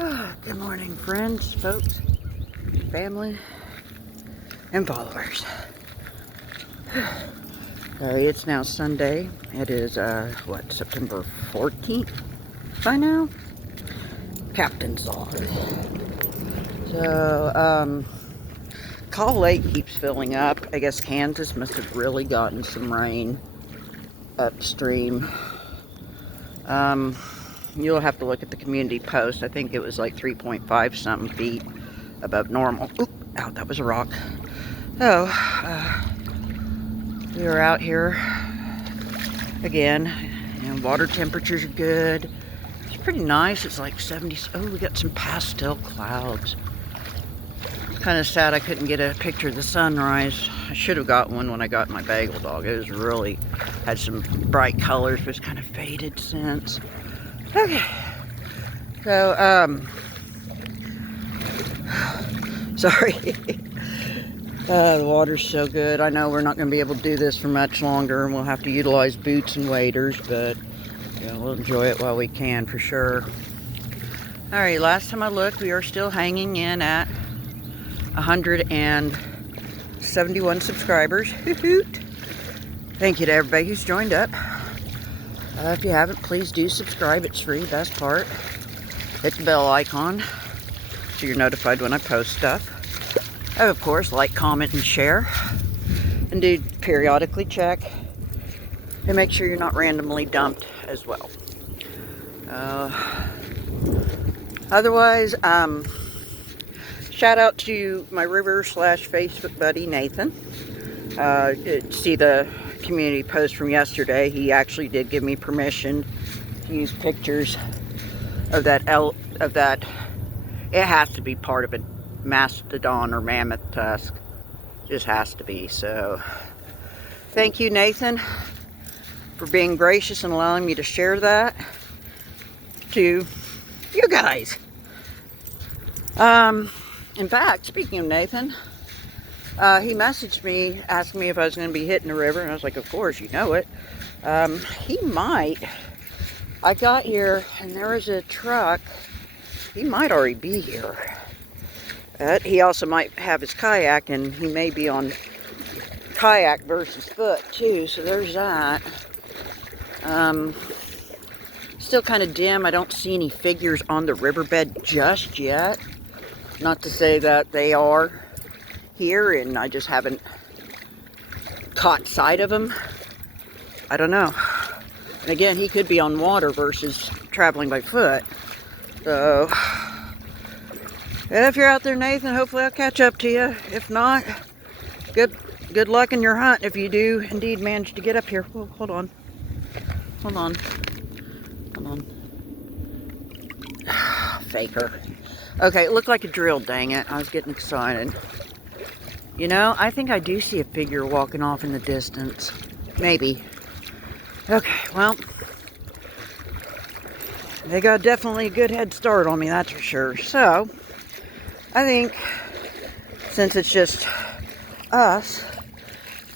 Good morning, friends, folks, family, and followers. It's now Sunday. It is, September 14th by now? Captain's Log. So, Call Lake keeps filling up. I guess Kansas must have really gotten some rain upstream. You'll have to look at the community post. I think it was like 3.5 something feet above normal. Oop, ow, that was a rock. So, we are out here again. Water temperatures are good. It's pretty nice. It's like 70. Oh, we got some pastel clouds. Kind of sad I couldn't get a picture of the sunrise. I should have got one when I got my bagel dog. It was really, had some bright colors, but it's kind of faded since. Okay. So, sorry. The water's so good. I know we're not going to be able to do this for much longer, and we'll have to utilize boots and waders, but yeah, we'll enjoy it while we can for sure. Alright, last time I looked, we are still hanging in at 171 subscribers. Hoot! Thank you to everybody who's joined up. If you haven't, please do subscribe. It's free, best part. Hit the bell icon so you're notified when I post stuff. And of course, like, comment, and share. And do periodically check and make sure you're not randomly dumped as well. Otherwise, shout out to my river/Facebook buddy Nathan. See the community post from yesterday. He actually did give me permission to use pictures of that it has to be part of a mastodon or mammoth tusk. Just has to be. So thank you, Nathan, for being gracious and allowing me to share that to you guys. In fact, speaking of Nathan, he messaged me, asking me if I was going to be hitting the river, and I was like, of course, you know it. He might. I got here, and there was a truck. He might already be here. He also might have his kayak, and he may be on kayak versus foot, too, so there's that. Still kind of dim. I don't see any figures on the riverbed just yet. Not to say that they are here and I just haven't caught sight of him. I don't know. And again, he could be on water versus traveling by foot. So, if you're out there, Nathan, hopefully I'll catch up to you. If not, good luck in your hunt if you do indeed manage to get up here. Oh, hold on. Faker. Okay, it looked like a drill, dang it. I was getting excited. You know, I think I do see a figure walking off in the distance. Maybe. Okay, well, they got definitely a good head start on me, that's for sure. So, I think since it's just us,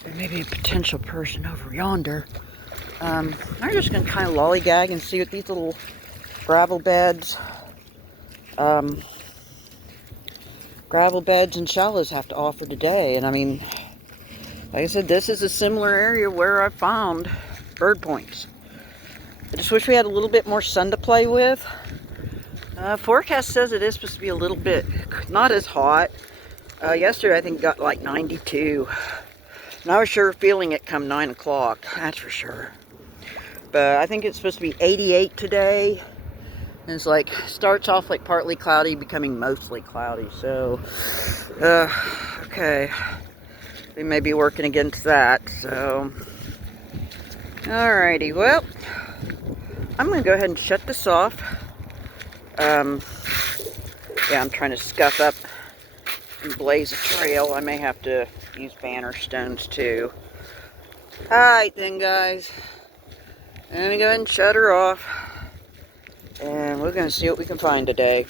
there may be a potential person over yonder, I'm just going to kind of lollygag and see what these little gravel beds and shallows have to offer today. And I mean, like I said, this is a similar area where I found bird points. I just wish we had a little bit more sun to play with. Forecast says it is supposed to be a little bit not as hot. Yesterday I think got like 92. And I was sure feeling it come 9 o'clock, that's for sure. But I think it's supposed to be 88 today. And it's like, starts off like partly cloudy, becoming mostly cloudy. So, okay. We may be working against that, so. Alrighty, well, I'm going to go ahead and shut this off. Yeah, I'm trying to scuff up and blaze a trail. I may have to use banner stones too. Alright then, guys. I'm going to go ahead and shut her off. And we're going to see what we can find today.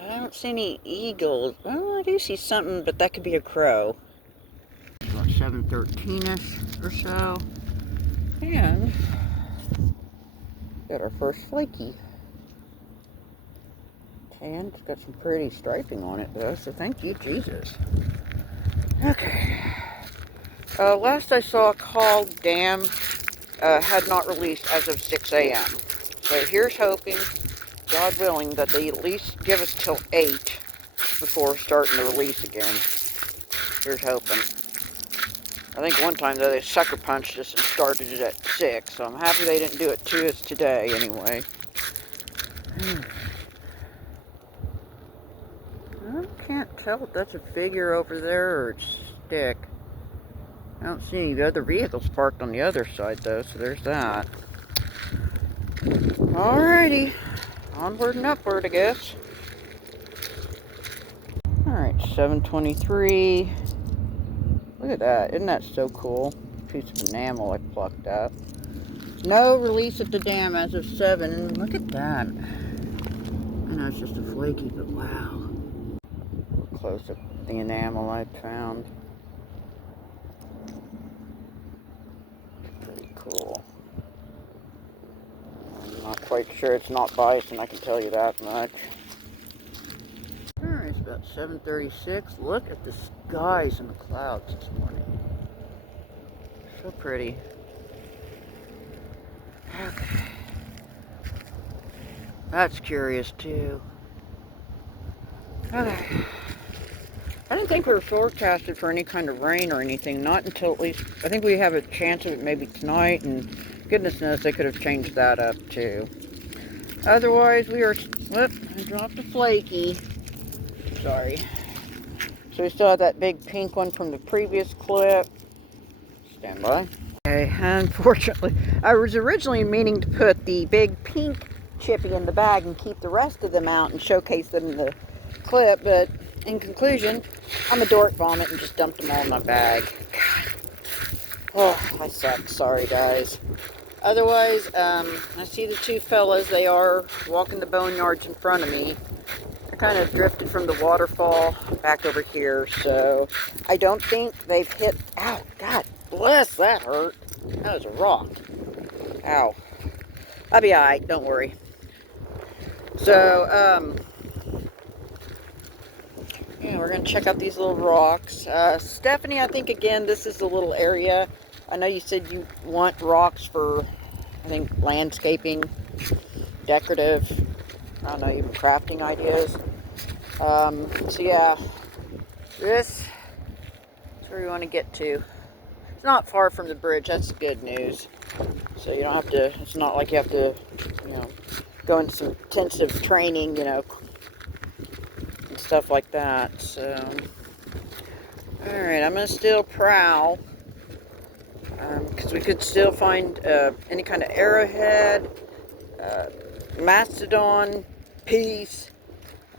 I don't see any eagles. Well, I do see something, but that could be a crow. About 7:13-ish or so. And got our first flaky. And it's got some pretty striping on it though, so thank you, Jesus. Okay. Last I saw, call dam had not released as of 6 a.m. So here's hoping, God willing, that they at least give us till 8 before starting to release again. Here's hoping. I think one time though they sucker punched us and started it at 6, so I'm happy they didn't do it to us today anyway. I can't tell if that's a figure over there or it's stick. I don't see any other vehicles parked on the other side though, so there's that. Alrighty, onward and upward, I guess. Alright, 723. Look at that, isn't that so cool? Piece of enamel I plucked up. No release at the dam as of 7, and look at that. I know it's just a flaky, but wow. Close up the enamel I found. Pretty cool. I'm not quite sure it's not bison, I can tell you that much. Alright, it's about 7:36. Look at the skies and the clouds this morning. So pretty. Okay. That's curious too. Okay. I didn't think we were forecasted for any kind of rain or anything. Not until at least, I think we have a chance of it maybe tonight, and goodness knows they could have changed that up too. Otherwise, we are, whoop, I dropped a flaky. Sorry. So we still have that big pink one from the previous clip. Stand by. Okay, unfortunately, I was originally meaning to put the big pink chippy in the bag and keep the rest of them out and showcase them in the clip, but in conclusion, I'm a dork vomit and just dumped them all in my bag. God. Oh, I suck. Sorry, guys. Otherwise, I see the two fellas. They are walking the boneyards in front of me. I kind of drifted from the waterfall back over here, so I don't think they've hit. Ow, God bless, that hurt. That was a rock. Ow. I'll be alright, don't worry. So, yeah, we're going to check out these little rocks. Stephanie, I think, again, this is the little area. I know you said you want rocks for, I think, landscaping, decorative, I don't know, even crafting ideas. So, yeah, this is where we want to get to. It's not far from the bridge. That's good news. So you don't have to, it's not like you have to, you know, go into some intensive training, you know, and stuff like that. So, alright, I'm going to still prowl, because we could still find any kind of arrowhead, mastodon, piece,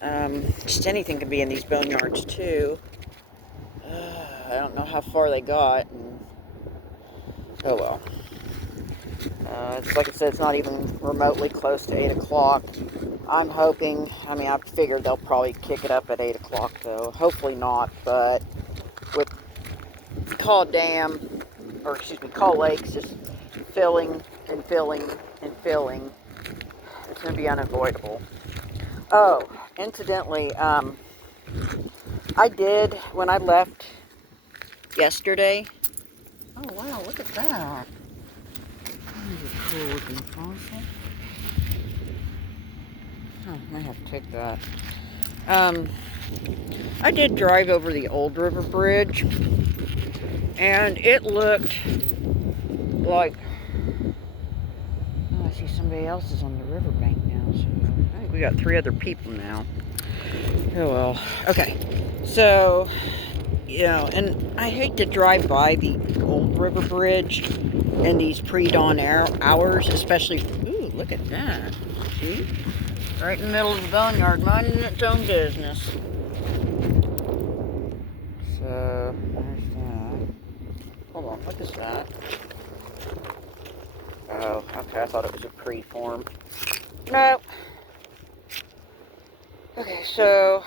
just anything can be in these boneyards too. I don't know how far they got, and, oh well. It's like I said, it's not even remotely close to 8 o'clock. I'm hoping, I mean, I figured they'll probably kick it up at 8 o'clock, though. Hopefully not, but with Call Dam, or excuse me, Call Lakes just filling and filling and filling, it's going to be unavoidable. Oh, incidentally, I did, when I left yesterday, oh wow, look at that. That is a cool looking fossil. Oh, I might have to take that. I did drive over the old river bridge, and it looked like, oh, I see somebody else is on the riverbank now, so I think we got 3 other people now. Oh well. Okay, so, you know, and I hate to drive by the old river bridge in these pre-dawn hours, especially, ooh, look at that. See? Right in the middle of the boneyard, minding its own business. So, there's that. Hold on, what is that? Oh, okay, I thought it was a preform. Nope. Okay, so,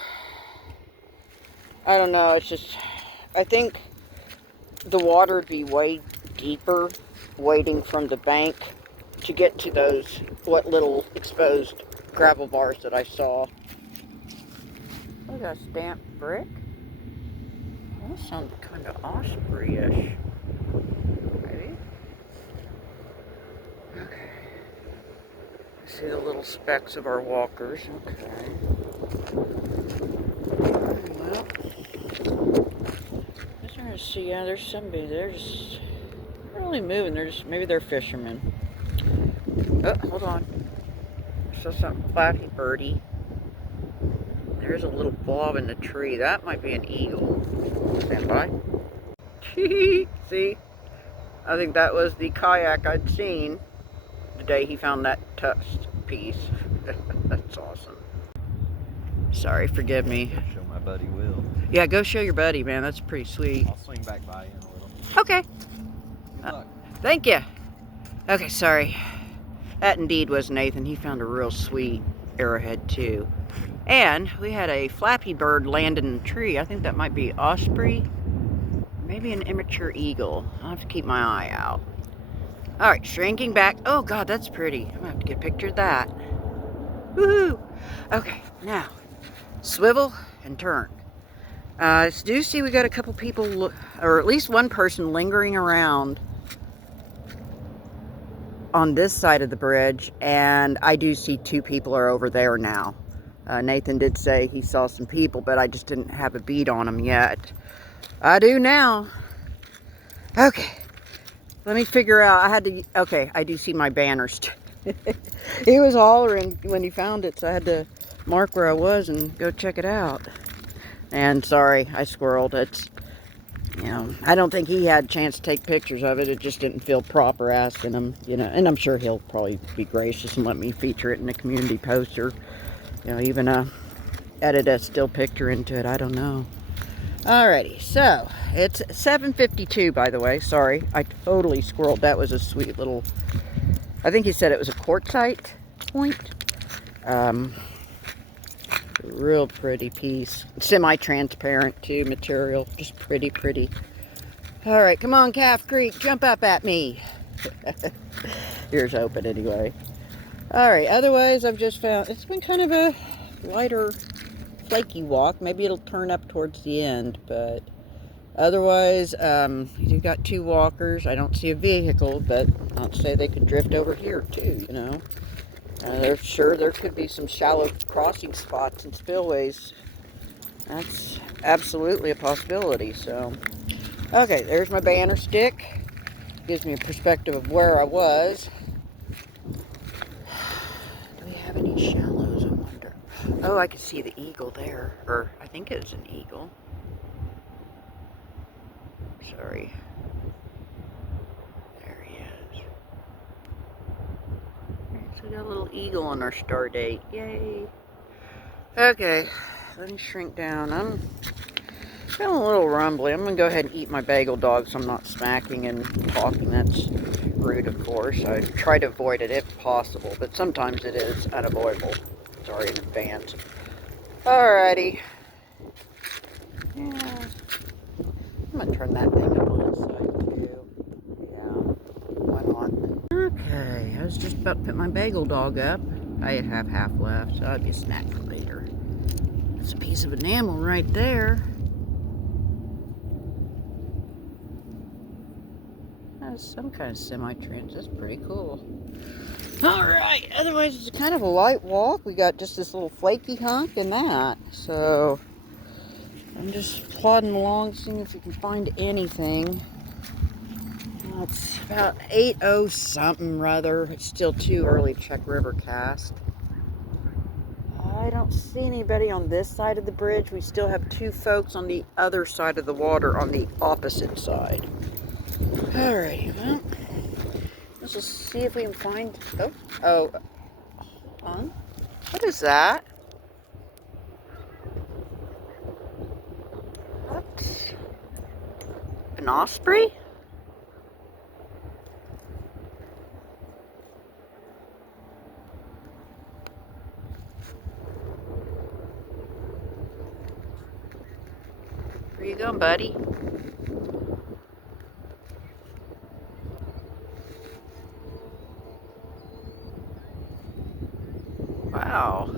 I don't know, it's just, I think the water would be way deeper waiting from the bank to get to those, what little exposed gravel bars that I saw. Look at a stamped brick. That sounds kind of osprey-ish. Maybe. Okay. See the little specks of our walkers. Okay. Well, I'm just trying to see. Yeah, there's somebody. They're just not really moving. They're just, maybe they're fishermen. Oh, hold on. I saw something flappy birdie. There's a little blob in the tree. That might be an eagle. Stand by. See? I think that was the kayak I'd seen the day he found that tusked piece. That's awesome. Sorry, forgive me. Show my buddy Will. Yeah, go show your buddy, man. That's pretty sweet. I'll swing back by you in a little. Okay. Good luck. Thank you. Okay, sorry. That indeed was Nathan. He found a real sweet arrowhead too. And we had a flappy bird land in the tree. I think that might be osprey. Maybe an immature eagle. I'll have to keep my eye out. Alright, shrinking back. Oh god, that's pretty. I'm gonna have to get a picture of that. Woohoo! Okay, now swivel and turn. I do see we got a couple people, or at least one person lingering around on this side of the bridge, and I do see two people are over there now. Nathan did say he saw some people, but I just didn't have a bead on them yet. I do now. Okay, let me figure out. Okay, I do see my banners. He was hollering when he found it, so I had to mark where I was and go check it out. And sorry, I squirreled. It's, you know, I don't think he had a chance to take pictures of it. It just didn't feel proper asking him, you know, and I'm sure he'll probably be gracious and let me feature it in a community post, or, you know, even edit a still picture into it. I don't know. Alrighty, so it's 7:52, by the way. Sorry, I totally squirreled. That was a sweet little, I think he said it was a quartzite point. Real pretty piece. Semi-transparent too, material. Just pretty, pretty. Alright, come on, Calf Creek. Jump up at me. Here's open anyway. Alright, otherwise I've just found, it's been kind of a lighter, flaky walk. Maybe it'll turn up towards the end, but otherwise, you've got two walkers. I don't see a vehicle, but I'll say they could drift over here too, you know. There could be some shallow crossing spots and spillways. That's absolutely a possibility. So, okay, there's my banner stick. Gives me a perspective of where I was. Do we have any shallows, I wonder? Oh, I can see the eagle there. Or, I think it's an eagle. Sorry. There he is. So we got a little eagle on our Stardate. Yay. Okay, let me shrink down. I'm feeling a little rumbly. I'm going to go ahead and eat my bagel dog so I'm not smacking and talking. That's rude, of course. I try to avoid it if possible, but sometimes it is unavoidable. Sorry in advance. Alrighty. Yeah. I'm going to turn that thing up on its side too. Yeah, why not? Okay, I was just about to put my bagel dog up. I have half left, so that'd be a snack for later. That's a piece of enamel right there. That's some kind of semi-trans. That's pretty cool. Alright, otherwise it's kind of a light walk. We got just this little flaky hunk and that. So, I'm just plodding along, seeing if we can find anything. Well, it's about 8:00 something rather. It's still too early to check river cast. I don't see anybody on this side of the bridge. We still have two folks on the other side of the water on the opposite side. Alrighty, well, let's just see if we can find, hold on. What is that? What? An osprey? Where you going, buddy? Wow.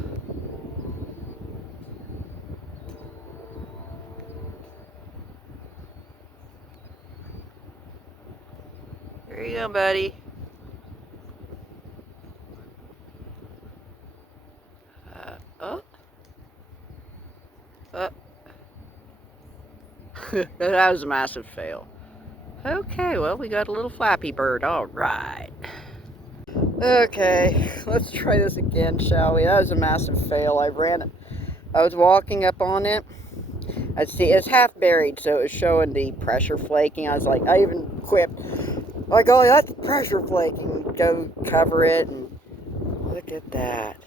doing, buddy? Oh. That was a massive fail. Okay, well, we got a little flappy bird. All right. Okay, let's try this again, shall we? That was a massive fail. I was walking up on it. I see it's half buried, so it was showing the pressure flaking. I was like, I even quipped, like, oh, that's pressure flaking. Go cover it, and look at that.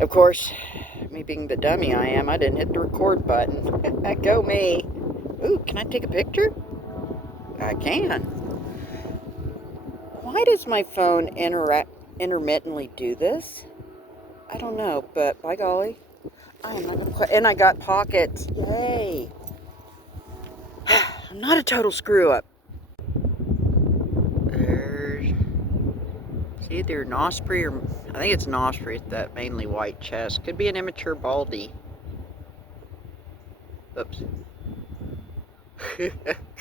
Of course, me being the dummy I am, I didn't hit the record button. Go me. Ooh, can I take a picture? I can. Why does my phone intermittently do this? I don't know, but by golly, I am not gonna quit. And I got pockets. Yay! I'm not a total screw up. There's either an osprey or I think it's an osprey. It's that mainly white chest. Could be an immature baldy. Oops.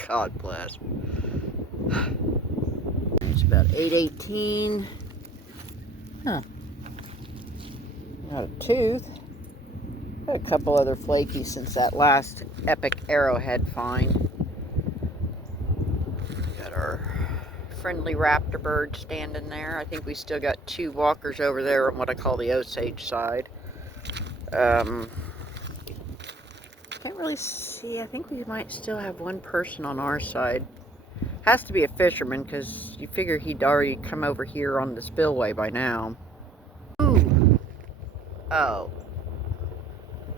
God bless. It's about 8:18. Huh. Got a tooth. Got a couple other flakies since that last epic arrowhead find. Got our friendly raptor bird standing there. I think we still got 2 walkers over there on what I call the Osage side. Can't really see. I think we might still have 1 person on our side. Has to be a fisherman because you figure he'd already come over here on the spillway by now. Ooh. Oh.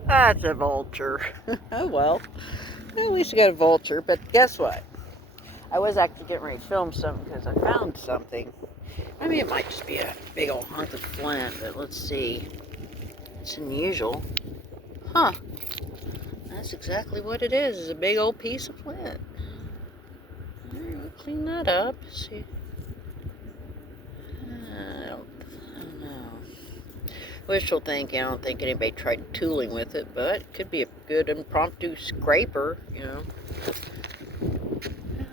That's a vulture. Oh well. At least we got a vulture, but guess what? I was actually getting ready to film something because I found something. I mean, it might just be a big old hunk of flint, but let's see. It's unusual. Huh. That's exactly what it is a big old piece of flint. Alright, we'll clean that up. See. I don't know. Wishful thinking. I don't think anybody tried tooling with it, but it could be a good impromptu scraper, you know.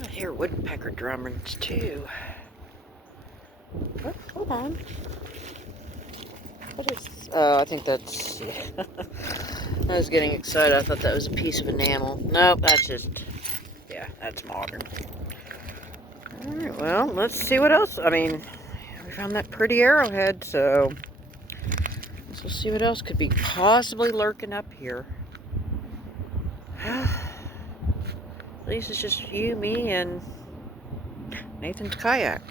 I hear woodpecker drummers too. Oh, hold on. What is? I think that's. I was getting excited. I thought that was a piece of enamel. Nope, that's just. Yeah, that's modern. Alright, well, let's see what else. I mean, we found that pretty arrowhead, so let's see what else could be possibly lurking up here. At least it's just you, me, and Nathan's kayak.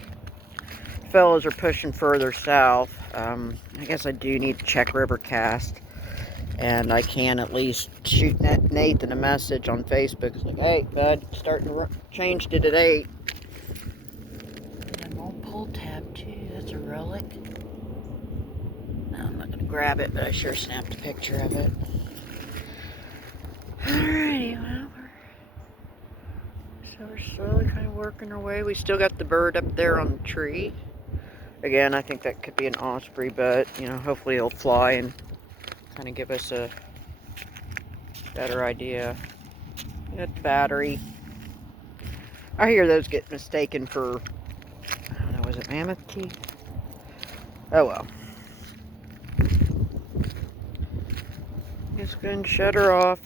Fellows are pushing further south. I guess I do need to check Rivercast, and I can at least shoot Nathan a message on Facebook. It's like, hey, bud, starting to changed it at 8. And an old pull tab too. That's a relic. No, I'm not gonna grab it, but I sure snapped a picture of it. Alrighty, well, we're slowly kind of working our way. We still got the bird up there on the tree. Again, I think that could be an osprey, but, you know, hopefully he'll fly and kind of give us a better idea. Got the battery. I hear those get mistaken for, I don't know, was it mammoth teeth? Oh well. Just gonna shut her off.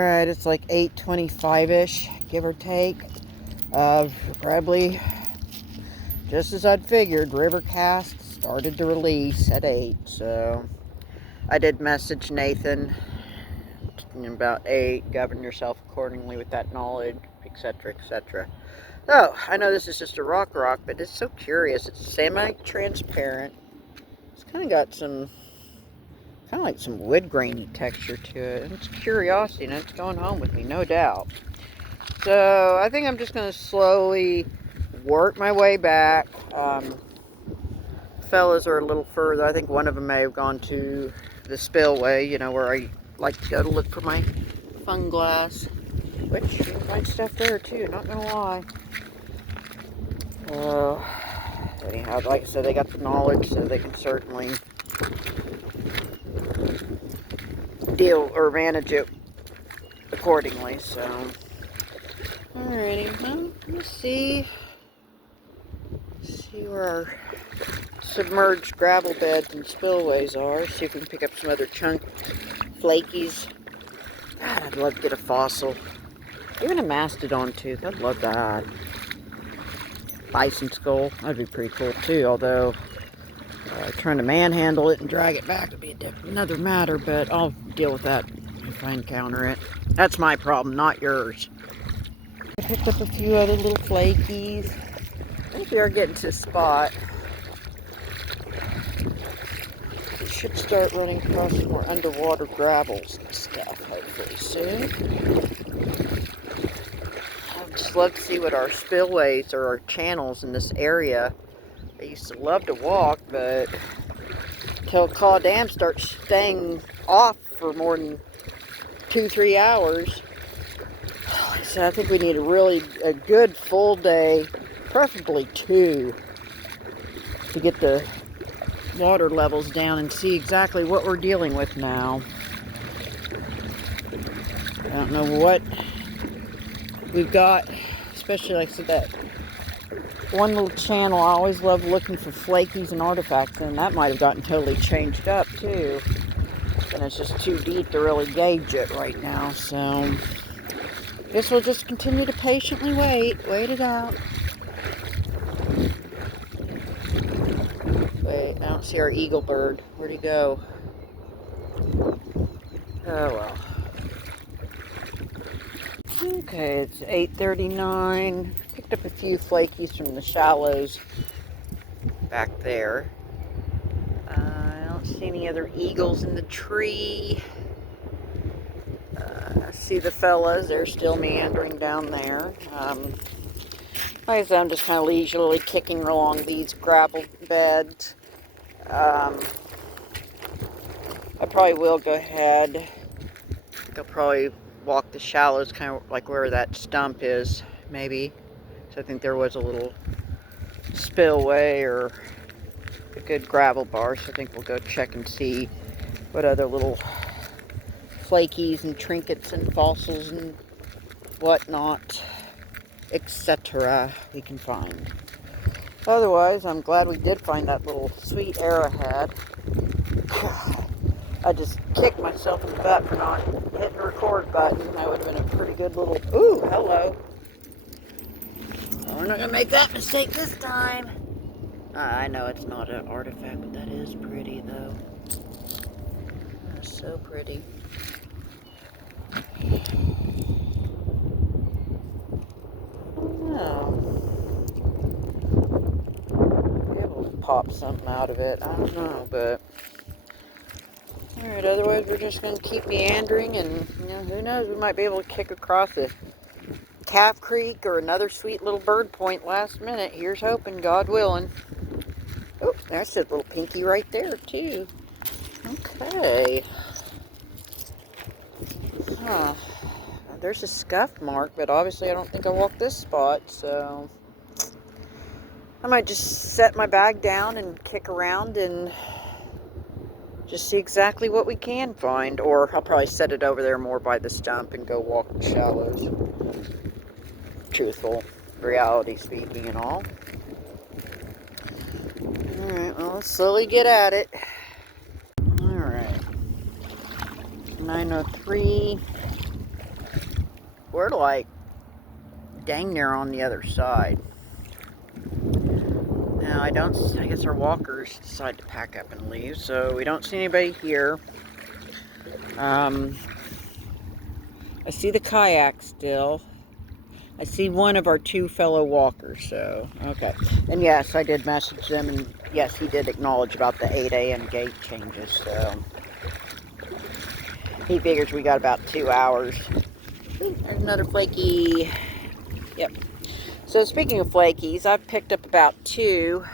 Alright, it's like 8:25-ish, give or take. Probably, just as I'd figured, Rivercast started to release at 8, so I did message Nathan about 8, govern yourself accordingly with that knowledge, etc., etc. Oh, I know this is just a rock, but it's so curious. It's semi-transparent. It's kind of got some, kind of like some wood grainy texture to it. And it's a curiosity, and it's going home with me, no doubt. So I think I'm just going to slowly work my way back. Fellas are a little further. I think one of them may have gone to the spillway, you know, where I like to go to look for my fun glass. Which, you can find stuff there too, not going to lie. Anyhow, like I said, they got the knowledge, so they can certainly deal or manage it accordingly. So, alrighty, well, let's see where our submerged gravel beds and spillways are. See if we can pick up some other chunk flakies. God, I'd love to get a fossil. Even a mastodon tooth, I'd love that. Bison skull, that'd be pretty cool too, although trying to manhandle it and drag it back would be another matter, but I'll deal with that if I encounter it. That's my problem, not yours. I picked up a few other little flakies. I think we are getting to a spot. It should start running across some more underwater gravels and stuff, hopefully soon. I'd just love to see what our spillways or our channels in this area. I used to love to walk, but until Caw Dam starts staying off for more than 2-3 hours. So I think we need a good full day, preferably 2, to get the water levels down and see exactly what we're dealing with now. I don't know what we've got, especially like I said, that one little channel. I always love looking for flakies and artifacts, and that might have gotten totally changed up too. And it's just too deep to really gauge it right now, so I guess we'll just continue to patiently wait it out. Wait, I don't see our eagle bird. Where'd he go? Oh well. Okay, it's 8:39. Picked up a few flakies from the shallows back there. I don't see any other eagles in the tree. I see the fellas, they're still meandering down there. Like I said, I'm just kind of leisurely kicking along these gravel beds. I probably will go ahead. I'll probably walk the shallows, kind of like where that stump is, maybe. So I think there was a little spillway or a good gravel bar, so I think we'll go check and see what other little flakies and trinkets and fossils and whatnot, etc. we can find. Otherwise, I'm glad we did find that little sweet arrowhead. I just kicked myself in the butt for not hitting the record button. That would have been a pretty good little... Ooh, hello. Well, we're not going to make that mistake this time. I know it's not an artifact, but that is pretty, though. That's so pretty. Oh. Be able to pop something out of it. I don't know, but... Alright, otherwise we're just going to keep meandering, and, you know, who knows, we might be able to kick across a Calf Creek or another sweet little bird point last minute. Here's hoping, God willing. Oh, there's a little pinky right there, too. Okay. Huh. There's a scuff mark, but obviously I don't think I walked this spot, so... I might just set my bag down and kick around and just see exactly what we can find. Or I'll probably set it over there more by the stump and go walk the shallows. Truthful, reality speaking and all. Alright, well, let's slowly get at it. Alright. 9:03. We're like dang near on the other side. Now, I guess our walkers decide to pack up and leave, so we don't see anybody here. I see the kayak still. I see one of our 2 fellow walkers, so, okay. And yes, I did message them, and yes, he did acknowledge about the 8 a.m. gate changes, so. He figures we got about 2 hours. Ooh, there's another flaky. Yep. So speaking of flakies, I've picked up about 2.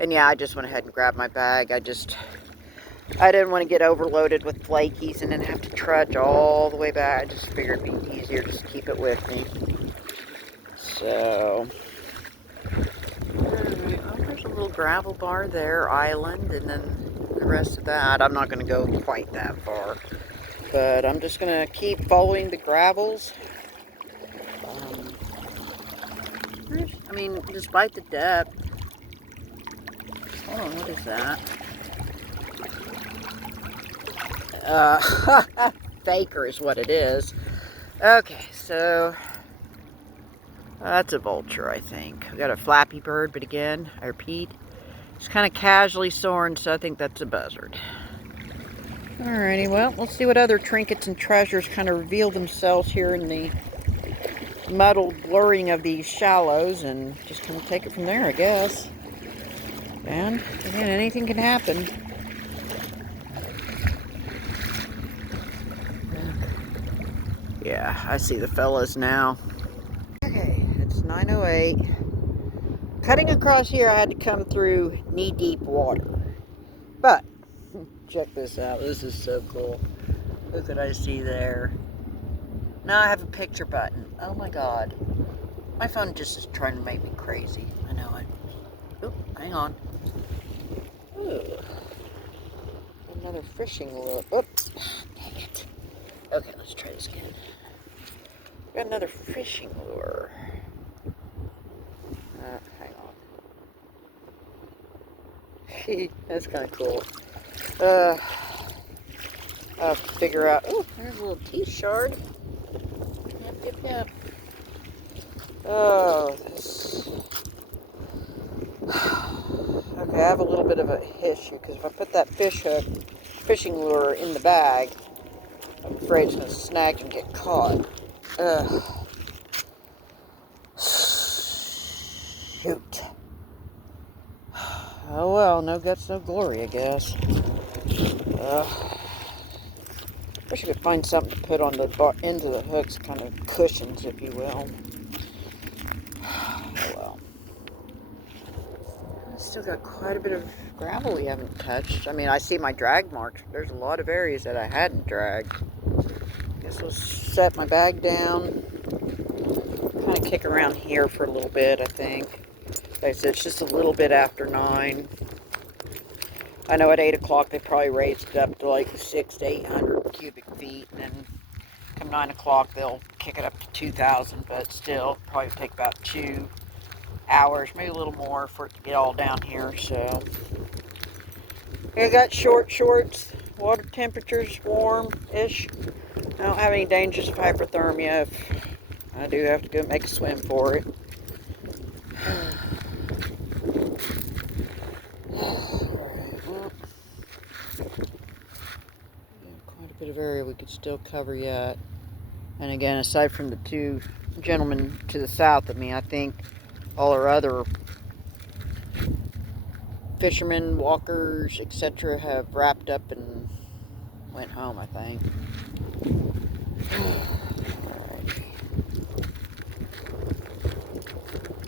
And yeah, I just went ahead and grabbed my bag. I didn't want to get overloaded with flakies and then have to trudge all the way back. I just figured it'd be easier to just keep it with me. So, there's a little gravel bar there, island, and then the rest of that, I'm not going to go quite that far. But I'm just going to keep following the gravels. I mean, despite the depth. Hold on, what is that? Faker is what it is. Okay, so that's a vulture, I think. We got a flappy bird, but again, I repeat, it's kind of casually soaring, so I think that's a buzzard. Alrighty, well, let's see what other trinkets and treasures kind of reveal themselves here in the muddled blurring of these shallows, and just kind of take it from there, I guess. And again, anything can happen. Yeah, I see the fellas now. Okay, it's 9:08. Cutting across here, I had to come through knee-deep water. But, check this out. This is so cool. Look what I see there. Now I have a picture button. Oh my god. My phone just is trying to make me crazy. I know it. Oop, hang on. Ooh. Another fishing lure. Oops. Dang it. Okay, let's try this again. Got another fishing lure. Hang on. That's kind of cool. I'll have to figure out. Oh, there's a little teeth shard. Yep. Oh, this. Okay, I have a little bit of a issue because if I put that fishing lure in the bag, I'm afraid it's going to snag and get caught. Shoot. Oh well, no guts, no glory, I guess. Wish I could find something to put on the ends of the hooks, kind of cushions, if you will. Oh well. Still got quite a bit of gravel we haven't touched. I mean, I see my drag marks. There's a lot of areas that I hadn't dragged. Guess we'll set my bag down. Kind of kick around here for a little bit, I think. Like I said, it's just a little bit after 9. I know at 8 o'clock they probably raised it up to like 600 to 800 cubic feet, and then come 9 o'clock they'll kick it up to 2,000, but still probably take about 2 hours, maybe a little more for it to get all down here. So I got short shorts, water temperature's warm-ish. I don't have any dangers of hypothermia if I do have to go make a swim for it. Quite a bit of area we could still cover yet. And again, aside from the 2 gentlemen to the south of me, I think all our other fishermen, walkers, etc. have wrapped up and went home, I think. Alright,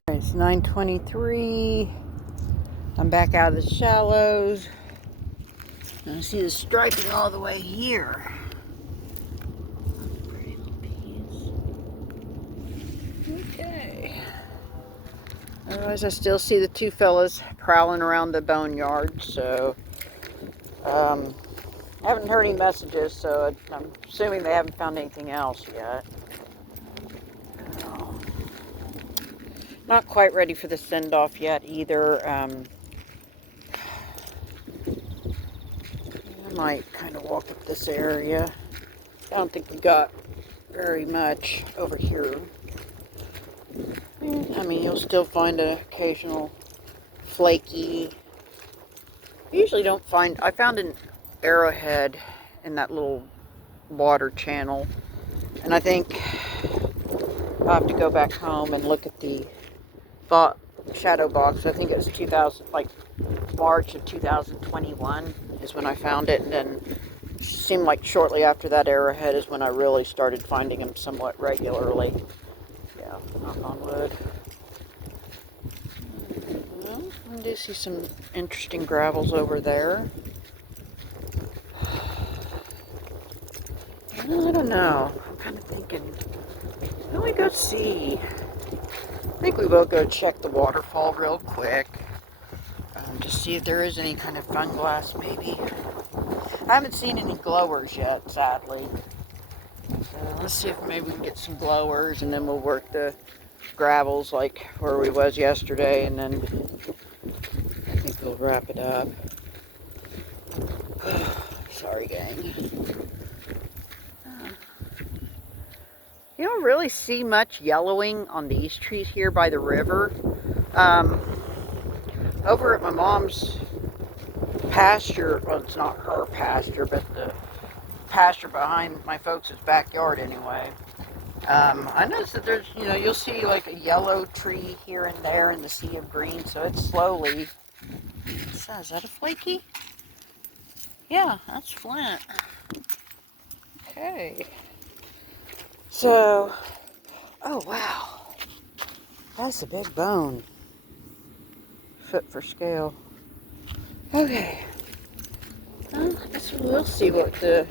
it's 9:23. I'm back out of the shallows. And I see the striping all the way here. Pretty little piece. Okay. Otherwise, I still see the 2 fellas prowling around the boneyard, so I haven't heard any messages, so I'm assuming they haven't found anything else yet. Not quite ready for the send-off yet either. I might kind of walk up this area. I don't think we got very much over here. I mean, you'll still find an occasional flaky. I usually don't find. I found an arrowhead in that little water channel, and I think I'll have to go back home and look at the shadow box. I think it was 2000, like March of 2021 is when I found it, and then it seemed like shortly after that arrowhead is when I really started finding them somewhat regularly. Yeah, knock on wood. Well, I do see some interesting gravels over there. Well, I don't know. I'm kind of thinking, why don't we go see? I think we will go check the waterfall real quick. Just see if there is any kind of fun glass, maybe. I haven't seen any glowers yet, sadly. So let's see if maybe we can get some glowers, and then we'll work the gravels like where we was yesterday, and then I think we'll wrap it up. Sorry, gang. You don't really see much yellowing on these trees here by the river. Over at my mom's pasture, well, it's not her pasture, but the pasture behind my folks' backyard anyway. I noticed that there's, you'll see like a yellow tree here and there in the sea of green, so it's slowly. So, is that a flaky? Yeah, that's flint. Okay. So, oh wow, that's a big bone. Fit for scale. Okay. Well, I guess we'll see what the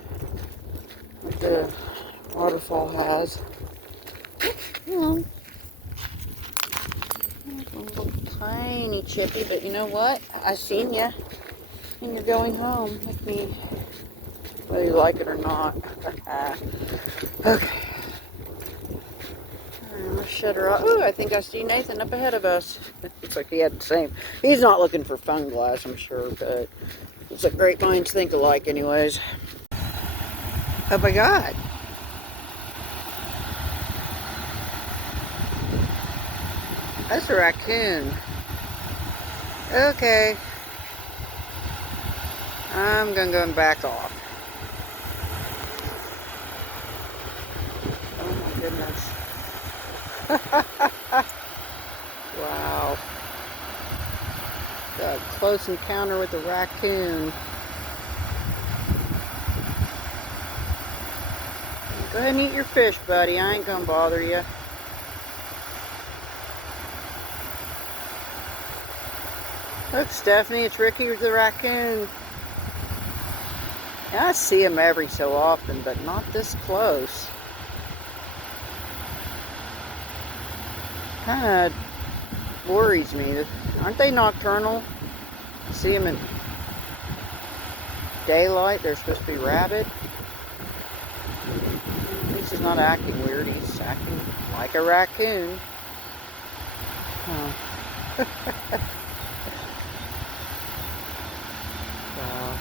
waterfall has. Oops, a little tiny chippy, but you know what? I seen ya, and you're going home with me, whether you like it or not. Okay. Let's shut her off. Ooh, I think I see Nathan up ahead of us. Looks like he had the same. He's not looking for fun glass, I'm sure, but it's like great minds think alike anyways. Oh my God. That's a raccoon. Okay. I'm gonna go and back off. Oh my goodness. Wow. Got a close encounter with a raccoon. Go ahead and eat your fish, buddy. I ain't gonna bother you. Look, Stephanie, it's Ricky the raccoon. Yeah, I see him every so often, but not this close. Kind of worries me. Aren't they nocturnal? I see them in daylight. They're supposed to be rabid. At least he's not acting weird. He's acting like a raccoon. Huh. Wow.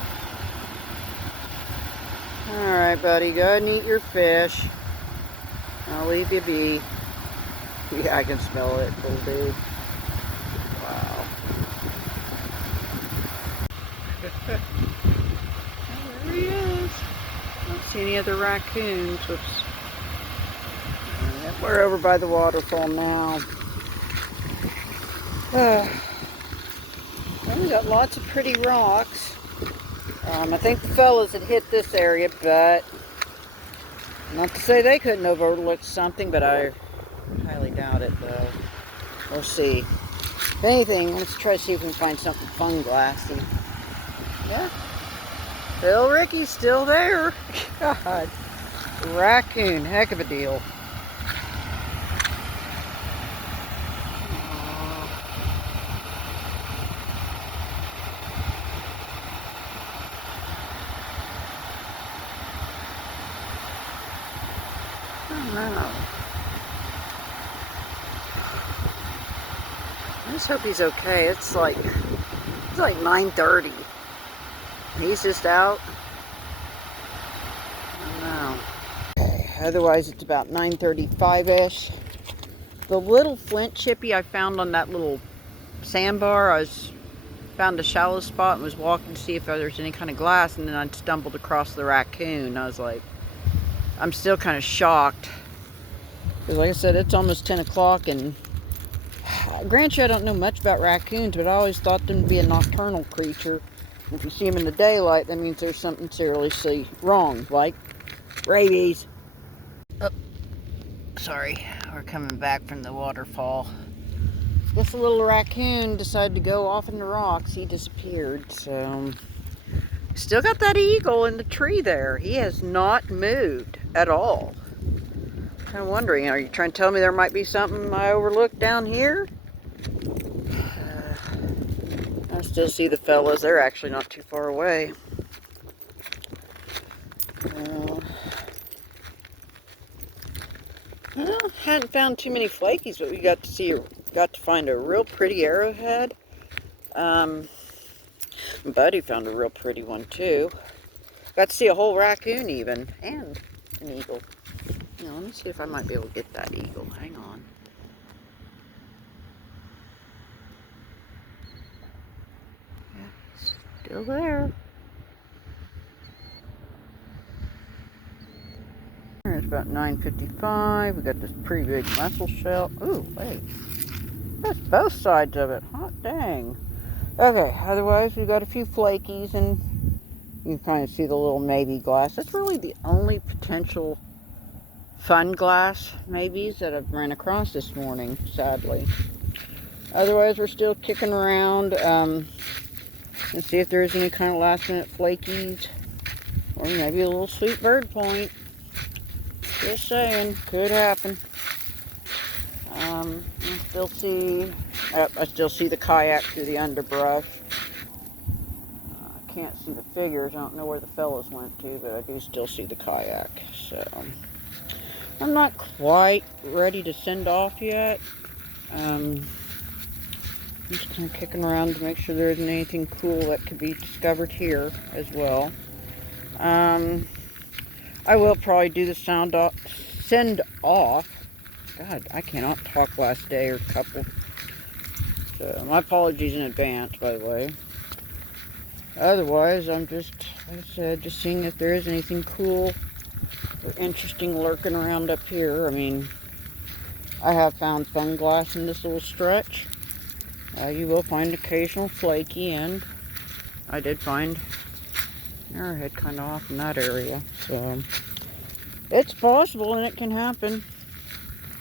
Alright, buddy. Go ahead and eat your fish. I'll leave you be. Yeah, I can smell it, little dude. Wow. Oh, there he is. I don't see any other raccoons. Whoops. Right, we're over by the waterfall now. Well, we got lots of pretty rocks. I think the fellas had hit this area, but not to say they couldn't have overlooked something, but I highly doubt it, though. We'll see. If anything, let's try to see if we can find something fun glassy. Yeah. Bill Ricky's still there. God. Raccoon. Heck of a deal. I don't know. I just hope he's okay. It's like 9:30. He's just out. I don't know. Okay. Otherwise, it's about 9:35-ish. The little flint chippy I found on that little sandbar, I found a shallow spot and was walking to see if there's any kind of glass, and then I stumbled across the raccoon. I was like, I'm still kind of shocked. Because like I said, it's almost 10 o'clock, and granted, I don't know much about raccoons, but I always thought them to be a nocturnal creature. If you see them in the daylight, that means there's something seriously wrong, like rabies. Oh, sorry, we're coming back from the waterfall. Guess the little raccoon decided to go off in the rocks. He disappeared, so... Still got that eagle in the tree there. He has not moved at all. I'm wondering, are you trying to tell me there might be something I overlooked down here? I still see the fellas. They're actually not too far away. Well, hadn't found too many flakies, but we got to find a real pretty arrowhead. Buddy found a real pretty one too. Got to see a whole raccoon even, and an eagle. Now, let me see if I might be able to get that eagle. Hang on. Yeah, still there. It's about 9:55. We got this pretty big mussel shell. Ooh, wait. That's both sides of it. Hot dang. Okay, otherwise we've got a few flakies, and you can kind of see the little maybe glass. That's really the only potential fun glass maybes that I've ran across this morning, sadly. Otherwise, we're still kicking around. Let's see if there's any kind of last minute flakies, or maybe a little sweet bird point. Just saying, could happen. I still see the kayak through the underbrush. I can't see the figures. I don't know where the fellas went to, but I do still see the kayak. So I'm not quite ready to send off yet. I'm just kind of kicking around to make sure there isn't anything cool that could be discovered here as well. I will probably do the send off. God, I cannot talk last day or couple. So my apologies in advance, by the way. Otherwise, I'm just, like I said, just seeing if there is anything cool or interesting lurking around up here. I mean, I have found fun glass in this little stretch. You will find occasional flaky, and I did find an arrowhead kind of off in that area. So it's possible, and it can happen.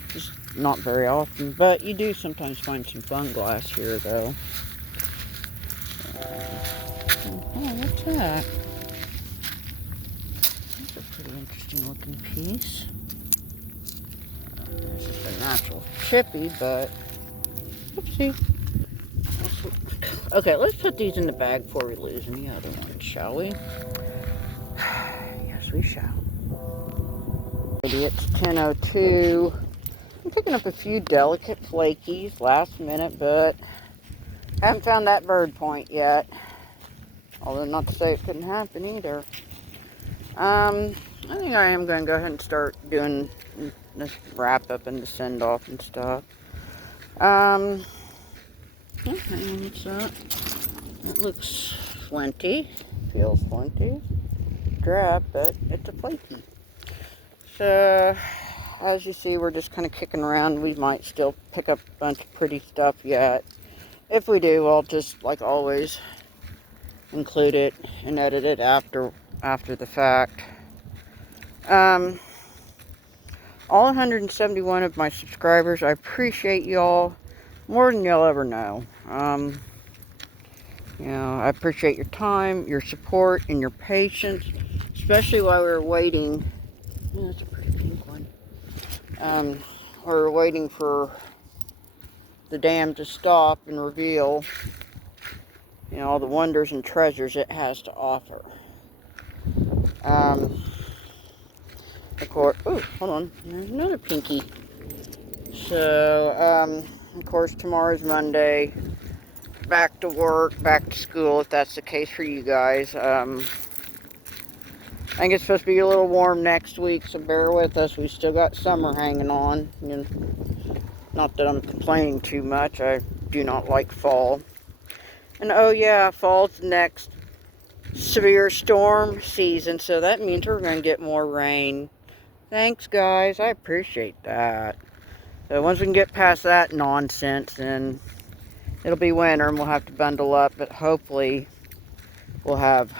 Just not very often, but you do sometimes find some fun glass here, though. Oh, what's that? That's a pretty interesting looking piece. This is a natural chippy, but oopsie. Okay, let's put these in the bag before we lose any other ones, shall we? Yes, we shall. It's 10:02. I'm picking up a few delicate flakies last minute, but haven't found that bird point yet. Although not to say it couldn't happen either. I think I am going to go ahead and start doing this wrap up and the send off and stuff. Okay, what's that? That looks flinty. Feels flinty. Drab, but it's a flaky. So, as you see, we're just kind of kicking around. We might still pick up a bunch of pretty stuff yet. If we do, I'll just, like always, include it and edit it after the fact. All 171 of my subscribers, I appreciate y'all more than you'll ever know. I appreciate your time, your support, and your patience, especially while we were waiting. Oh, that's a pretty pink one. We were waiting for the dam to stop and reveal, all the wonders and treasures it has to offer. Of course, oh, hold on, there's another pinky. So, of course, tomorrow's Monday. Back to work, back to school, if that's the case for you guys. I think it's supposed to be a little warm next week, so bear with us. We still got summer hanging on. Not that I'm complaining too much. I do not like fall. And oh yeah, fall's the next severe storm season, so that means we're going to get more rain. Thanks, guys. I appreciate that. So once we can get past that nonsense, then it'll be winter and we'll have to bundle up, but hopefully we'll have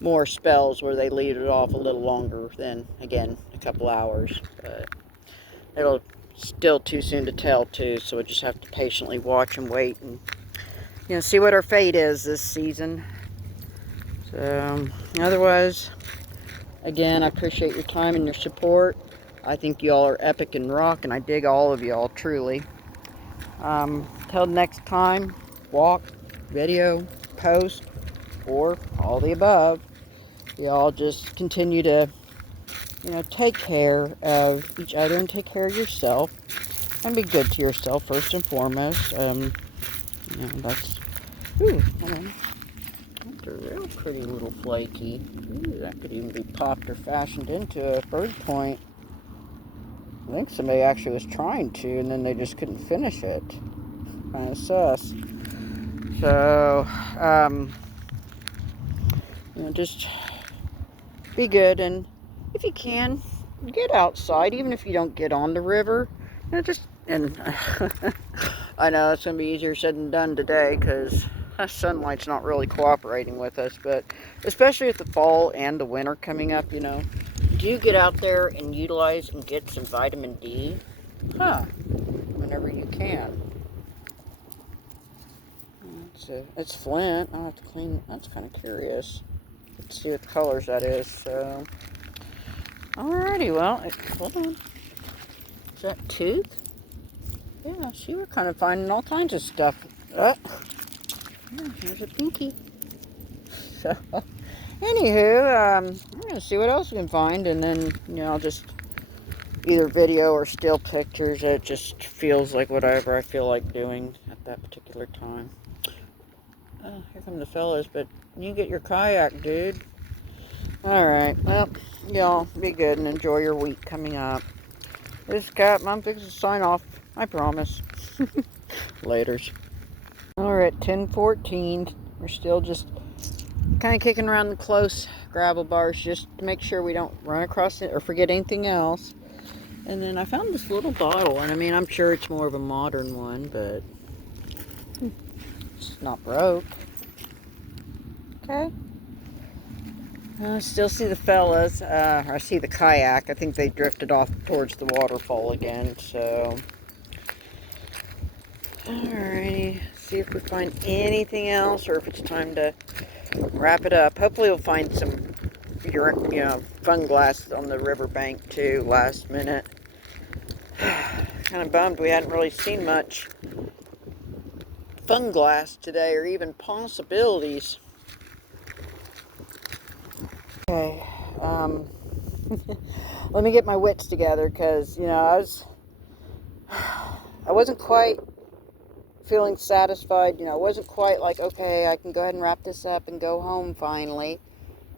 more spells where they leave it off a little longer than, again, a couple hours. But it'll still too soon to tell, too, so we'll just have to patiently watch and wait and, see what our fate is this season. So, otherwise, again, I appreciate your time and your support. I think y'all are epic and rock, and I dig all of y'all, truly. Till next time, walk, video, post, or all the above. y'all just continue to, take care of each other and take care of yourself. And be good to yourself first and foremost. That's, ooh, hold on. That's a real pretty little flaky. Ooh, that could even be popped or fashioned into a bird point. I think somebody actually was trying to, and then they just couldn't finish it. Kind of sus. So, just be good, and if you can, get outside, even if you don't get on the river. And I know it's going to be easier said than done today, because sunlight's not really cooperating with us, but especially with the fall and the winter coming up, do get out there and utilize and get some vitamin D, whenever you can. It's flint. I'll have to clean. That's kind of curious. Let's see what colors that is. So, alrighty. Well, hold on. Is that tooth? Yeah. See, we're kind of finding all kinds of stuff. Yeah, here's a pinky. So, anywho, I'm gonna see what else we can find, and then I'll just either video or still pictures. It just feels like whatever I feel like doing at that particular time. Oh, here come the fellas, but you get your kayak, dude. Alright, well, y'all be good and enjoy your week coming up. This is Cat, I'm fixing to sign off. I promise. Laters. Alright, 10:14. We're still just kind of kicking around the close gravel bars just to make sure we don't run across it or forget anything else. And then I found this little bottle, and I mean, I'm sure it's more of a modern one, but it's not broke. Okay. I still see the fellas. I see the kayak. I think they drifted off towards the waterfall again, so. Alrighty. See if we find anything else or if it's time to wrap it up. Hopefully we'll find some, fun glass on the riverbank too, last minute. Kind of bummed we hadn't really seen much fun glass today, or even possibilities. Okay, let me get my wits together, because, I wasn't quite feeling satisfied. I wasn't quite like, okay, I can go ahead and wrap this up and go home finally.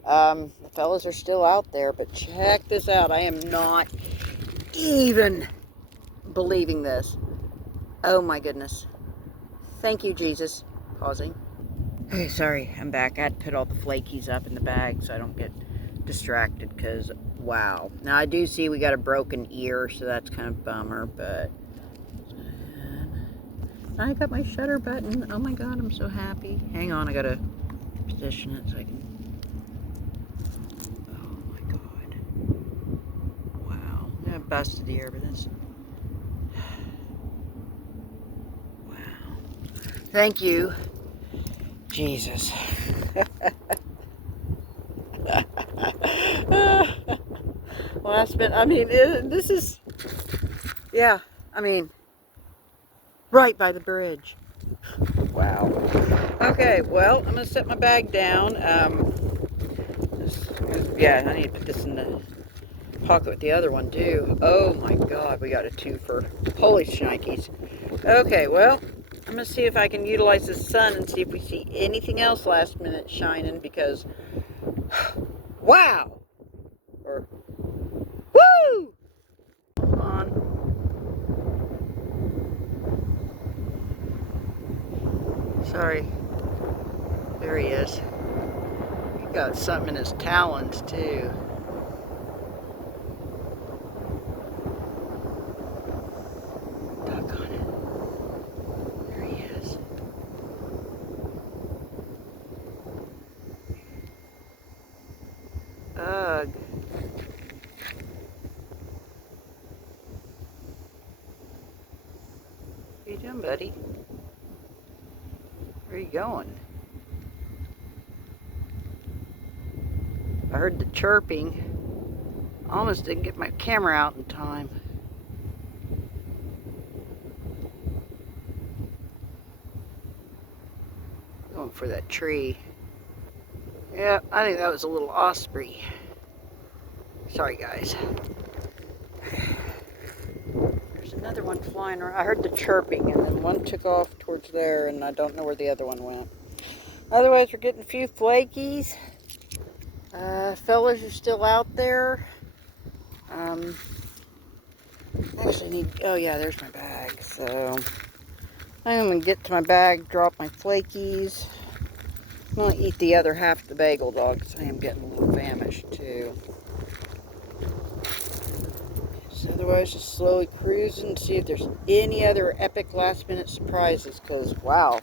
The fellas are still out there, but check this out. I am not even believing this. Oh my goodness. Thank you, Jesus. Pausing. Hey, sorry, I'm back. I had to put all the flakies up in the bag so I don't get distracted, because, wow. Now, I do see we got a broken ear, so that's kind of a bummer, but I got my shutter button. Oh my god, I'm so happy. Hang on, I gotta position it so I can... Oh my god. Wow. I busted the ear, but that's... Wow. Thank you, Jesus. Last minute, I mean, this is, yeah, I mean, right by the bridge. Wow. Okay, well, I'm going to set my bag down. Yeah, I need to put this in the pocket with the other one, too. Oh, my God, we got a twofer. Holy shnikes. Okay, well, I'm going to see if I can utilize the sun and see if we see anything else last minute shining, because, wow! Or, woo! Come on. Sorry. There he is. He got something in his talons, too. Doggone it. There he is. Ugh. What are you doing, buddy? Where are you going? I heard the chirping. Almost didn't get my camera out in time. Going for that tree. Yeah, I think that was a little osprey. Sorry, guys. There's another one flying around. I heard the chirping, and then one took off towards there, and I don't know where the other one went. Otherwise, we're getting a few flakies. Fellas are still out there. Actually oh yeah, there's my bag. So I'm gonna get to my bag, drop my flakies. I'm gonna eat the other half of the bagel dog because I am getting a little famished too. So otherwise, just slowly cruising, see if there's any other epic last minute surprises, because wow.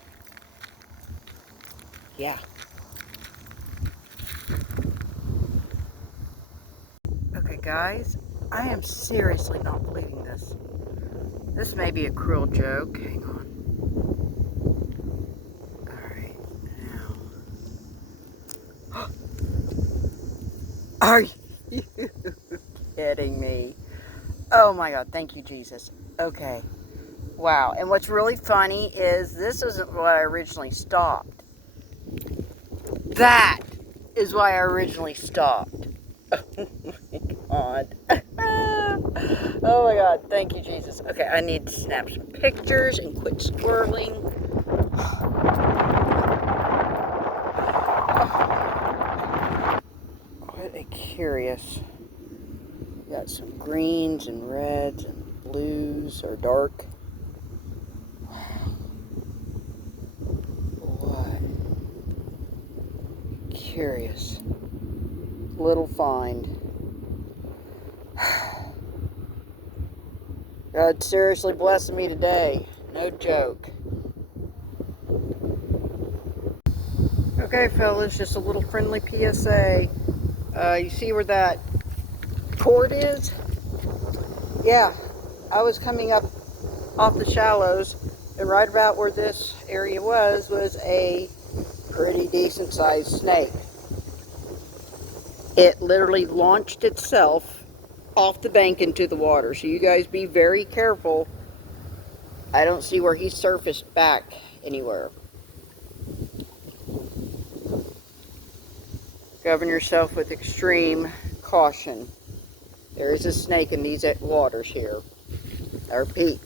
Yeah. Okay guys, I am seriously not believing this. This may be a cruel joke. Hang on. Alright, now. Are you kidding me? Oh my God, thank you, Jesus. Okay. Wow. And what's really funny is this isn't what I originally stopped. That is why I originally stopped. Oh my God. Oh my God, thank you, Jesus. Okay, I need to snap some pictures and quit swirling. What a curious. Got some greens and reds and blues or dark. What? Curious. Little find. God seriously blessing me today. No joke. Okay, fellas, just a little friendly PSA. You see where that cord is? Yeah, I was coming up off the shallows, and right about where this area was a pretty decent sized snake. It literally launched itself off the bank into the water, so you guys be very careful. I don't see where he surfaced back anywhere. Govern yourself with extreme caution. There is a snake in these waters here. I repeat,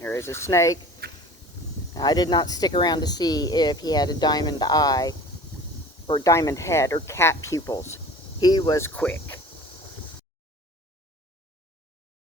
there is a snake. I did not stick around to see if he had a diamond eye or diamond head or cat pupils. He was quick.